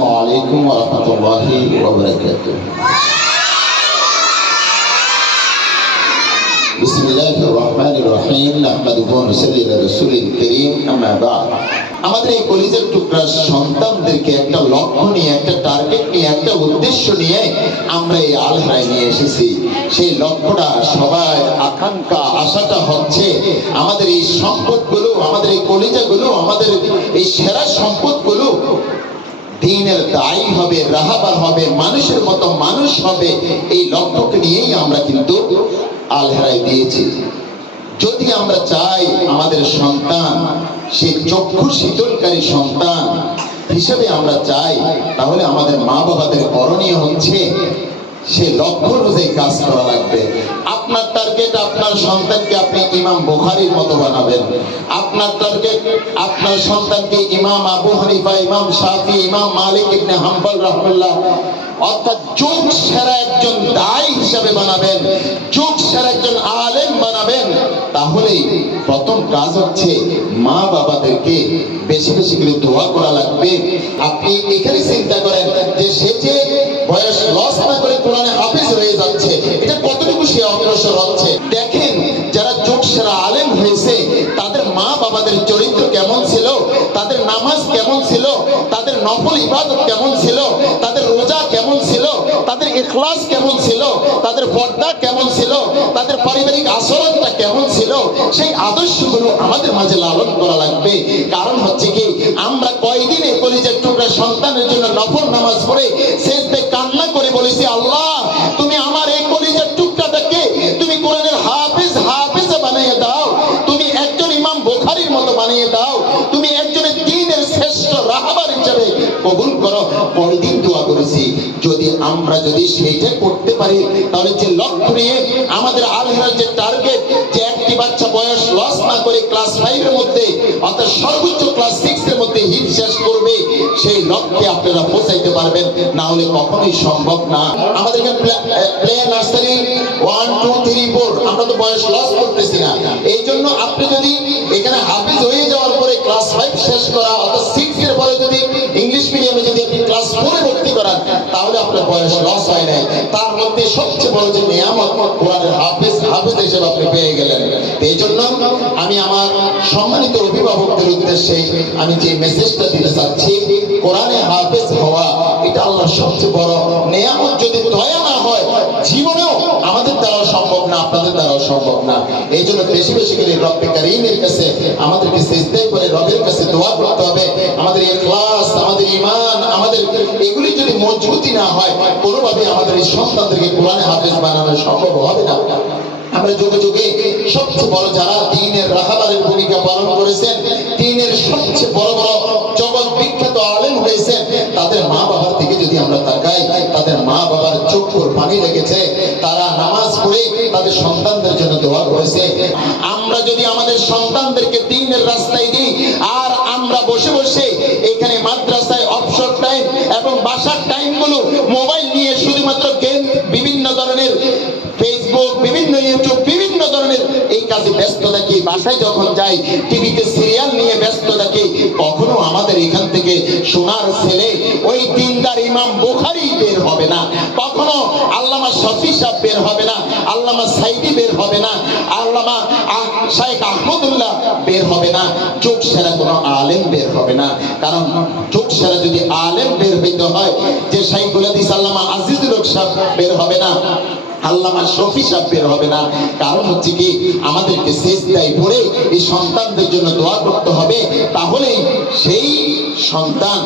আসসালামু আলাইকুম ওয়া রাহমাতুল্লাহি ওয়া বারাকাতুহু بسم الله الرحمن الرحيم نحمده ونصلي على رسول الكريم أما بعد আমাদের এই কলিজার টুকরা সন্তানদেরকে একটা লক্ষ্য নিয়ে একটা টার্গেট নিয়ে একটা উদ্দেশ্য নিয়ে আমরা এই আলহায় নিয়ে এসেছি সেই লক্ষ্যটা সবাই আকাঙ্ক্ষা আশাটা হচ্ছে আমাদের এই সম্পদগুলো আমাদের এই কলিজাগুলো আমাদের এই সেরা সম্পদগুলো দিনের দায়ী হবে, রাহাবার হবে, মানুষের মতো মানুষ হবে, এই লক্ষ্যকে নিয়েই আমরা কিন্তু আলহেরায় দিয়েছি। যদি আমরা চাই আমাদের সন্তান সে চক্ষু শীতলকারী সন্তান হিসেবে আমরা চাই, তাহলে আমাদের মা বাবাদের করণীয় হচ্ছে সে লক্ষ্য অনুযায়ী কাজ করা লাগবে। আপনার টার্গেট আপনার সন্তানকে আপনি ইমাম বুখারীর মতো বানাবেন আপনার টার্গেট আপনার সন্তানকে ইমাম আবু হানিফা, ইমাম শাফি, ইমাম মালিক ইবনে হাম্বল রাহমাল্লাহ অর্থাৎ যুগ সেরা একজন দায়ী হিসাবে বানাবেন, যুগ সেরা একজন আলেম বানাবেন তাহলেই প্রথম কাজ হচ্ছে মা বাবাদেরকে বেশি বেশি করে দোয়া করা লাগবে। আপনি এখানে চিন্তা করেন যে সে যে বয়স লস না করে কোরআনে হাফিজ হয়ে যাচ্ছে, এটা কতটুকু সে অগ্রসর হচ্ছে? দেখেন, যারা যুগ সেরা আলেম হয়েছে, তাদের মা বাবাদের নফল ইবাদত কেমন ছিল? তাদের রোজা কেমন ছিল? তাদের ইখলাস কেমন ছিল? তাদের পর্দা কেমন ছিল? তাদের পারিবারিক আচরণটা কেমন ছিল? সেই আদর্শগুলো আমাদের মাঝে লালন করা লাগবে। কারণ হচ্ছে কি, আমরা কয়দিন কলিজার টুকরা সন্তানের জন্য নফল নামাজ পড়ে কবুল করো পরের দিন দোয়া করেছি। যদি আমরা যদি সেইটা করতে পারি, তাহলে যে লক্ষ্য নিয়ে আমাদের আলহেরার যে টার্গেট যে একটি বাচ্চা বয়স লস না করে ক্লাস ফাইভের মধ্যে, অর্থাৎ সর্বোচ্চ ক্লাস সিক্স এর মধ্যে হিট শেষ করবে, সেই লক্ষ্যে আপনারা পৌঁছাইতে পারবেন। না হলে কখনোই সম্ভব না। আমাদেরকে play nursery one two three four আমরা তো বয়স লস করতেছি না। এই জন্য আপনি যদি বয়স লস হয় নাই, তার মধ্যে সবচেয়ে বড় যে নিয়ামত হাফেজ হাফেজ হিসেবে আপনি পেয়ে গেলেন। এই জন্য আমি আমার সম্মানিত অভিভাবকদের উদ্দেশ্যে আমি যে মেসেজটা দিতে চাচ্ছি, কোরআনে হাফেজ হওয়া, এটা আল্লাহ সবচেয়ে বড় নিয়ামত আমাদের দ্বারাও সম্ভব না, আপনাদের দ্বারাও সম্ভব না। এই জন্য বেশি বেশি করে রব্বে কারিমের কাছে, আমাদেরকে সেজদাই করে রবের কাছে দোয়া করতে হবে। আমাদের ইখলাস, আমাদের ঈমান, আমাদের এগুলি যদি মজবুতি না হয়, কোনোভাবে আমাদের এই সন্তানদেরকে কোরআনে হাফেজ বানানো সম্ভব হবে না। আমরা যুগে যুগে সবচেয়ে বড় যারা দিনের রাহাবারের ভূমিকা পালন করেছেন, দিনের সবচেয়ে বড় বড় জগৎ বিখ্যাত আলেম হয়েছেন, তাদের মা বাবার দিকে যদি আমরা তাকাই, তাদের মা বাবার চোখের পানি লেগেছে তারা নামাজ পড়ে তাদের সন্তানদের জন্য দোয়া করেছে আমরা যদি আমাদের সন্তানদেরকে দিনের রাস্তায় দিই, আর আমরা বসে বসে এখানে মাদ্রাসায় অবসর টাইম এবং বাসার টাইম টাইমগুলো মোবাইল নিয়ে শুধুমাত্র গেম বিভিন্ন ধরনের ফেসবুক বিভিন্ন ইউটিউব বিভিন্ন ধরনের এই কাজে ব্যস্ত থাকি, বাসায় যখন যাই টিভিতে সিরিয়াল বের হবে না। চোখ সেরা কোনো আলেম বের হবে না। কারণ চোখ সেরা যদি আলেম বের হইতে হয়, যে শাইখুল হাদিস, আল্লামা আজিজুল হক সাহেব বের হবে না। আল্লামা শফি সাহেব বের হবে না। কারণ হচ্ছে কি, আমাদেরকে শেষদায় পড়ে এই সন্তানদের জন্য দোয়া করতে হবে। তাহলেই সেই সন্তান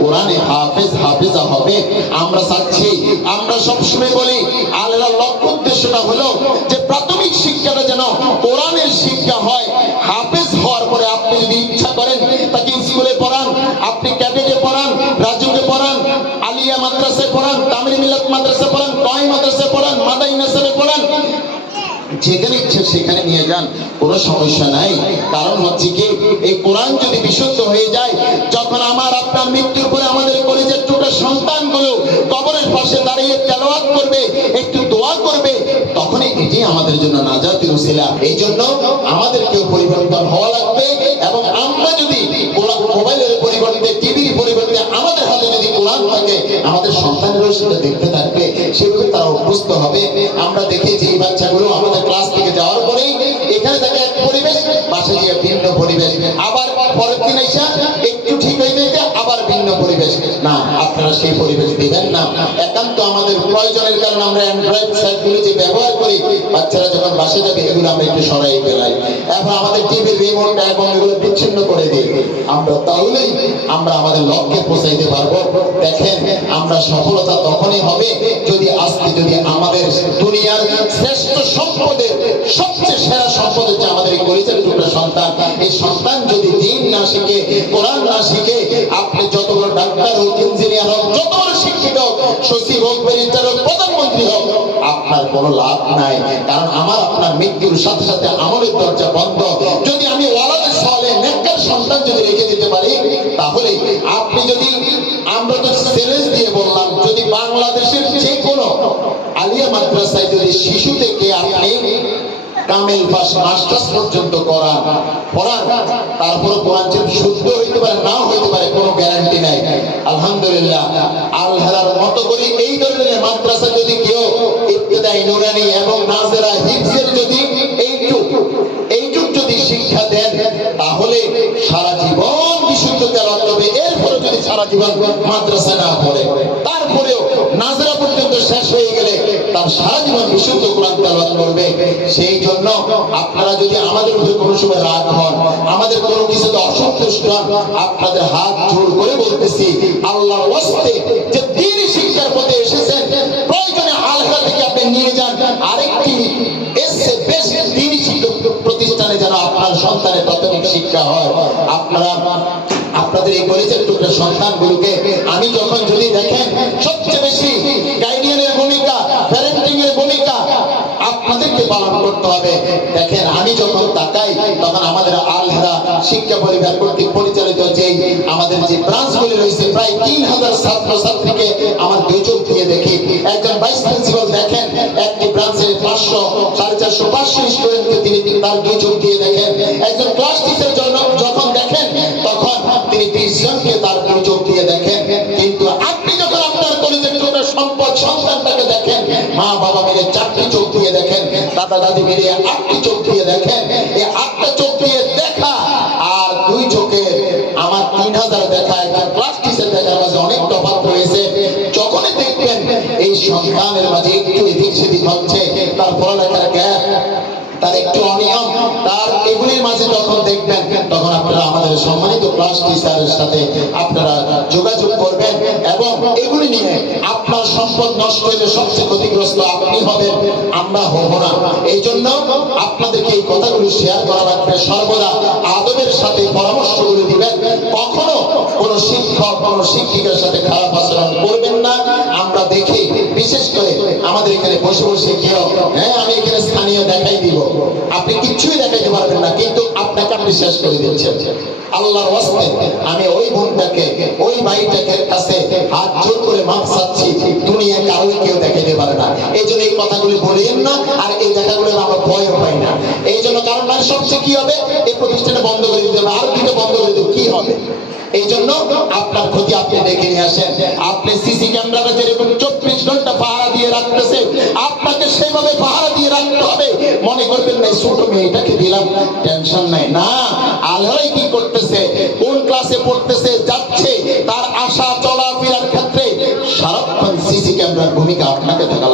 কোরআনে হাফেজ, হাফেজা হবে। আমরা চাচ্ছি, আমরা সবসময় বলি আল্লাহ লক্ষ্য উদ্দেশ্যটা হলো যে প্রাথমিক শিক্ষাটা যেন কোরআনের শিক্ষা হয়, হাফেজ হওয়ার পরে আপনি যদি ইচ্ছা করেন তাকে স্কুলে পড়ান, আপনি ক্যাডেটে পড়ান, রাজুকে পড়ান, আলিয়া মাদ্রাসায় পড়ান, তামিল মিলাত মাদ্রাসা পড়ান কয় মাদ্রাসায় পড়ান মাদাই নাসারে পড়ান, যেখানে ইচ্ছে সেখানে নিয়ে যান, কোনো সমস্যা নাই। কারণ হচ্ছে কি, এই কোরআন যদি বিশুদ্ধ হয়ে যায়, যখন আমার আপনার মৃত্যুর আমাদের জন্য নাজাতের উসিলা। এই জন্য আমাদেরকেও পরিবর্তন হওয়া লাগবে এবং আমরা যদি মোবাইলের পরিবর্তে, টিভির পরিবর্তে, আমাদের হাতে যদি কোরআন থাকে, আমাদের সন্তানেরও সেটা দেখতে থাকবে সেভাবে তারা অভ্যস্ত হবে। আমরা দেখেছি এই বাচ্চাগুলো আমাদের ক্লাস থেকে যাওয়ার পরেই এখানে থাকে এক পরিবেশ বাসে গিয়ে ভিন্ন পরিবেশ। আবার পরের দিন এসে একটু ঠিক হয়ে যেতে আবার ভিন্ন পরিবেশ। না, আপনারা সেই পরিবেশ দিবেন না। একান্ত আমাদের প্রয়োজনের কারণে আমরা অ্যান্ড্রয়েড সেটগুলি যে ব্যবহার করি বাচ্চারা যখন বাসে যাবে, এগুলো আমরা একটু সরাই ফেলাই। এখন আমাদের টিভির রিমোট এবং এগুলো বিচ্ছিন্ন করে দিই। আমরা তাহলেই আমরা আমাদের লক্ষ্যে পৌঁছাইতে পারব। দেখেন, আমরা সফলতা তখনই হবে যদি আজকে যদি আমাদের দুনিয়ার শ্রেষ্ঠ সম্পদের, সবচেয়ে সেরা সম্পদ হচ্ছে আমাদের পরিচয় টুকরা সন্তান, এই সন্তান যদি দিন না শিখে নাই, কারণ আমার আপনার মৃত্যুর সাথে সাথে আমলের দরজা বন্ধ। যদি আমি ওয়ালাদ সালে নেককার সন্তান যদি রেখে দিতে পারি, তাহলে আপনি যদি আমরা তো চ্যালেঞ্জ দিয়ে বললাম, যদি বাংলাদেশের যে কোনো আলিয়া মাদ্রাসায় যদি শিশু থেকে আপনি কামেল পাস মাস্টার্স পর্যন্ত করান, পড়ান তারপরে কোরআন শরীফ শুদ্ধ হইতে পারে, না হইতে পারে, কোনো গ্যারান্টি নাই। আলহামদুলিল্লাহ, আল্লাহর মতো করে এই ধরনের মাদ্রাসা যদি কেউ ইবতেদাই নুরানি আপনারা যদি আমাদের উপরে কোনো সময় রাগ হন, আমাদের কোনো কিছুতে অসন্তুষ্ট হন, আপনাদের হাত জোর করে বলতেছি যে শিক্ষার পথে এসেছেন, প্রয়োজনে আলহা থেকে আপনি নিয়ে যান। আরেকটি প্রতিষ্ঠানে যেন আপনার সন্তানের প্রাথমিক শিক্ষা হয়। আপনারা, আপনাদের এই টুকরা সন্তানগুলোকে আমি যখন যদি দেখেন, সবচেয়ে বেশি গাইডিয়ানের ভূমিকা প্যারেন্টিং এর ভূমিকা, আপনাদেরকে পালন করতে হবে। দেখেন, আমি যখন তাকাই, তখন আমাদের আলহারা শিক্ষা পরিবার কর্তৃক পরিচালিত যে আমাদের যে ব্রাঞ্চগুলি রয়েছে, প্রায় তিন হাজার ছাত্র ছাত্রীকে আমার দুই চোখ দিয়ে দেখি। একজন ভাইস প্রিন্সিপাল দেখেন, একটি ব্রাঞ্চে পাঁচশো, সাড়ে চারশো, পাঁচশো স্টুডেন্টকে তিনি তার দুই চোখ দিয়ে দেখেন। একজন ক্লাস সম্মানিত ক্লাস টিচারের সাথে আপনারা যোগাযোগ করবেন এবং এগুলি নিয়ে আপনার সম্পদ নষ্ট হলে সবচেয়ে ক্ষতিগ্রস্ত আপনি হবেন, আমরা হব না। এই জন্য আপনাদেরকে এই কথাগুলো শেয়ার করা লাগবে। সর্বদা আদবের সাথে পরামর্শগুলো দিবেন। কখনো কোনো শিক্ষক, কোনো শিক্ষিকার সাথে খারাপ আচরণ করবেন না। আমরা দেখি আমাদের এখানে বসে বসে কেউ হ্যাঁ আমি এখানে স্থানীয় দেখাই দিব। আপনি কিচ্ছুই দেখাইতে পারবেন না, কিন্তু আপনাকে আপনি শেষ করে দিচ্ছেন। আল্লাহর ওয়াস্তে, আমি ওই বোনটাকে, ওই ভাইটাকে কাছে হাত জোর করে মাপ চাচ্ছি দুনিয়া কারোই কেউ দেখাইতে পারে না। এই জন্য এই কথাগুলি বলিয়েন না, আর এই দেখাগুলো আমরা ভয়ও পাই না। এই জন্য কারণ সবচেয়ে কি হবে? এই প্রতিষ্ঠানে রাখতেছে। আপনাকে সেভাবে পাহারা দিয়ে রাখতে হবে। মনে করবেন না ছোট মেয়েটাকে দিলাম, টেনশন নাই। না আল্লাহরাই কি করতেছে? কোন ক্লাসে পড়তেছে, যাচ্ছে, তার আশা, চলাফেরার ক্ষেত্রে সারাক্ষণ সিসি ক্যামেরার ভূমিকা আপনাকে থাকা